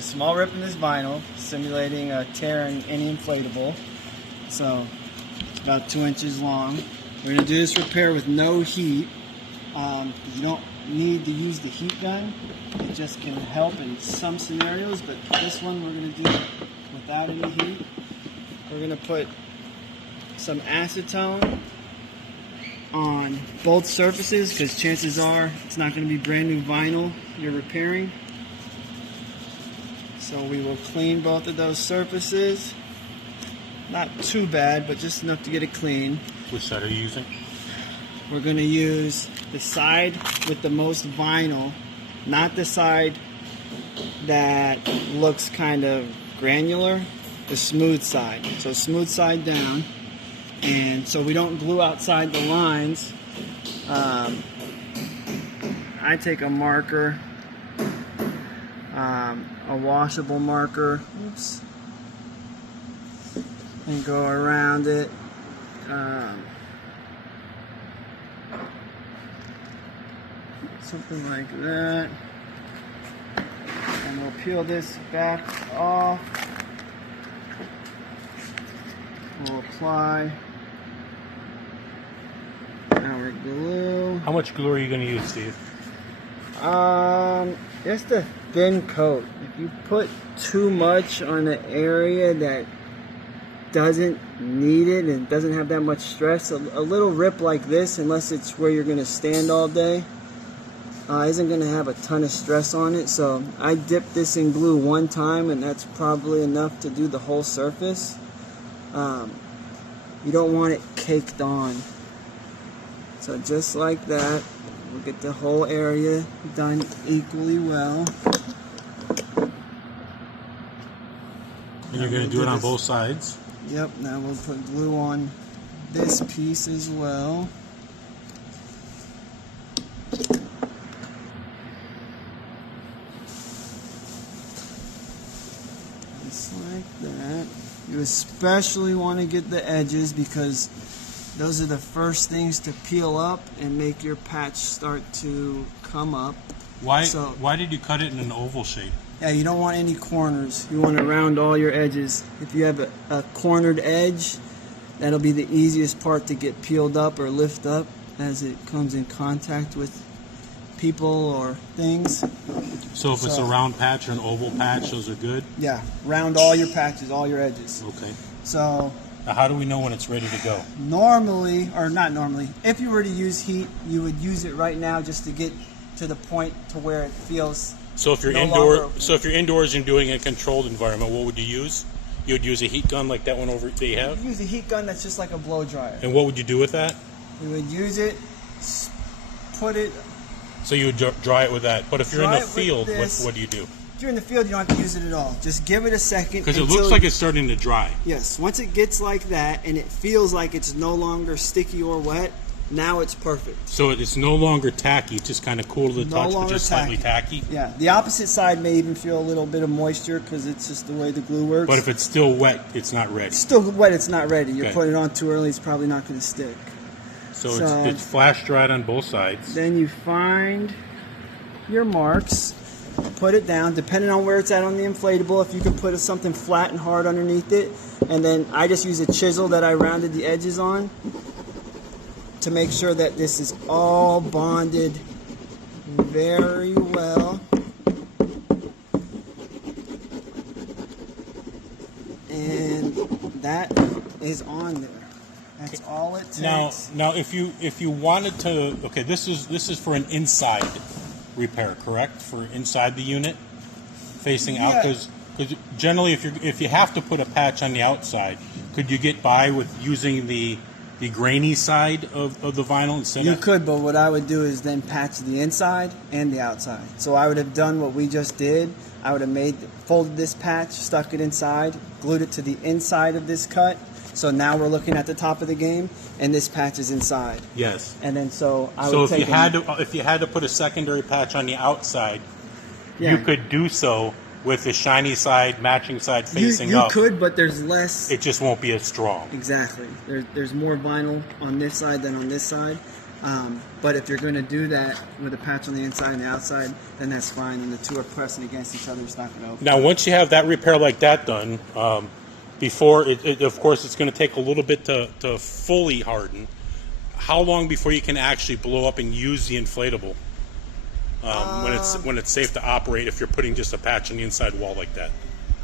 a small rip in this vinyl, simulating a tear in any inflatable. So it's about 2 inches long. We're going to do this repair with no heat. You don't need to use the heat gun. It just can help in some scenarios, but this one we're going to do without any heat. We're going to put some acetone on both surfaces because chances are it's not going to be brand new vinyl you're repairing. So we will clean both of those surfaces. Not too bad, but just enough to get it clean. Which side are you using? We're going to use the side with the most vinyl, not the side that looks kind of granular, the smooth side. So smooth side down. And so we don't glue outside the lines. I take a marker, a washable marker, oops, and go around it. Something like that. And we'll peel this back off. We'll apply our glue. How much glue are you going to use, Steve? Just a thin coat. If you put too much on an area that doesn't need it and doesn't have that much stress, a little rip like this, unless it's where you're going to stand all day, isn't going to have a ton of stress on it. So I dipped this in glue one time, and that's probably enough to do the whole surface. You don't want it caked on. So just like that, we'll get the whole area done equally well. And you're going to do it on both sides? Yep, now we'll put glue on this piece as well. Just like that. You especially want to get the edges because those are the first things to peel up and make your patch start to come up. Why did you cut it in an oval shape? Yeah, you don't want any corners. You want to round all your edges. If you have a cornered edge, that'll be the easiest part to get peeled up or lift up as it comes in contact with people or things. So if it's a round patch or an oval patch, those are good? Yeah, round all your patches, all your edges. Okay. So now how do we know when it's ready to go? Normally, or not normally, if you were to use heat, you would use it right now just to get to the point to where it feels. So if you're indoors and doing a controlled environment, what would you use? You would use a heat gun like that one over they have? You use a heat gun that's just like a blow dryer. And what would you do with that? You would use it, put it. So you would dry it with that. But if you're in the field, what do you do? If you're in the field, you don't have to use it at all. Just give it a second. Because it looks like it's starting to dry. Yes. Once it gets like that and it feels like it's no longer sticky or wet, now it's perfect. So it's no longer tacky. It's just kind of cool to the touch, but just slightly tacky. Yeah. The opposite side may even feel a little bit of moisture because it's just the way the glue works. But if it's still wet, it's not ready. It's still wet, it's not ready. You're putting it on too early, it's probably not going to stick. So it's flash dried on both sides. Then you find your marks, put it down, depending on where it's at on the inflatable. If you can put something flat and hard underneath it, and then I just use a chisel that I rounded the edges on to make sure that this is all bonded very well. And that is on there. That's all it takes. Now, if you wanted to, okay, this is for an inside repair, correct? For inside the unit, facing out, because generally, if you have to put a patch on the outside, could you get by with using the grainy side of the vinyl instead? You could, but what I would do is then patch the inside and the outside. So I would have done what we just did. I would have folded this patch, stuck it inside, glued it to the inside of this cut. So now we're looking at the top of the game, and this patch is inside. Yes. And then if you had to put a secondary patch on the outside, you could do so with the shiny side, matching side facing up. You could, but there's less. It just won't be as strong. Exactly. There's more vinyl on this side than on this side. But if you're going to do that with a patch on the inside and the outside, then that's fine. And the two are pressing against each other, it's not going to open. Now, once you have that repair like that done, before of course, it's going to take a little bit to fully harden. How long before you can actually blow up and use the inflatable? When it's safe to operate if you're putting just a patch on the inside wall like that?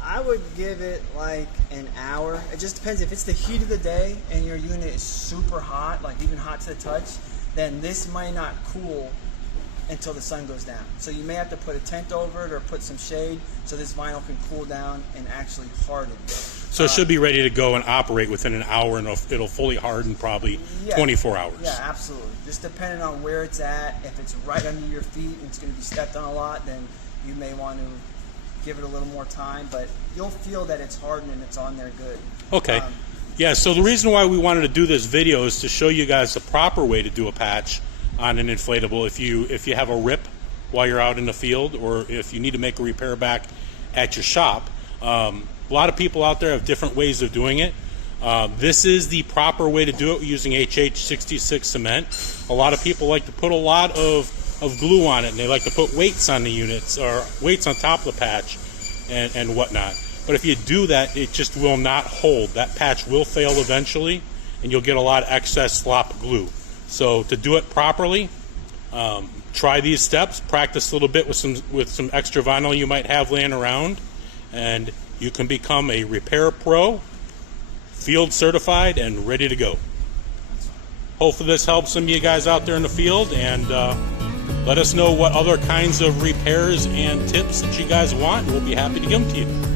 I would give it like an hour. It just depends. If it's the heat of the day and your unit is super hot, like even hot to the touch, then this might not cool until the sun goes down. So you may have to put a tent over it or put some shade so this vinyl can cool down and actually harden. So it should be ready to go and operate within an hour, and it'll fully harden probably 24 hours. Yeah, absolutely. Just depending on where it's at. If it's right under your feet and it's going to be stepped on a lot, then you may want to give it a little more time. But you'll feel that it's hardened and it's on there good. Okay. Yeah, so the reason why we wanted to do this video is to show you guys the proper way to do a patch on an inflatable. If you have a rip while you're out in the field, or if you need to make a repair back at your shop. A lot of people out there have different ways of doing it. This is the proper way to do it using HH66 cement. A lot of people like to put a lot of glue on it, and they like to put weights on the units or weights on top of the patch and whatnot. But if you do that, it just will not hold. That patch will fail eventually, and you'll get a lot of excess slop glue. So to do it properly, try these steps, practice a little bit with some extra vinyl you might have laying around, and you can become a repair pro, field certified, and ready to go. Hopefully this helps some of you guys out there in the field, and let us know what other kinds of repairs and tips that you guys want, and we'll be happy to give them to you.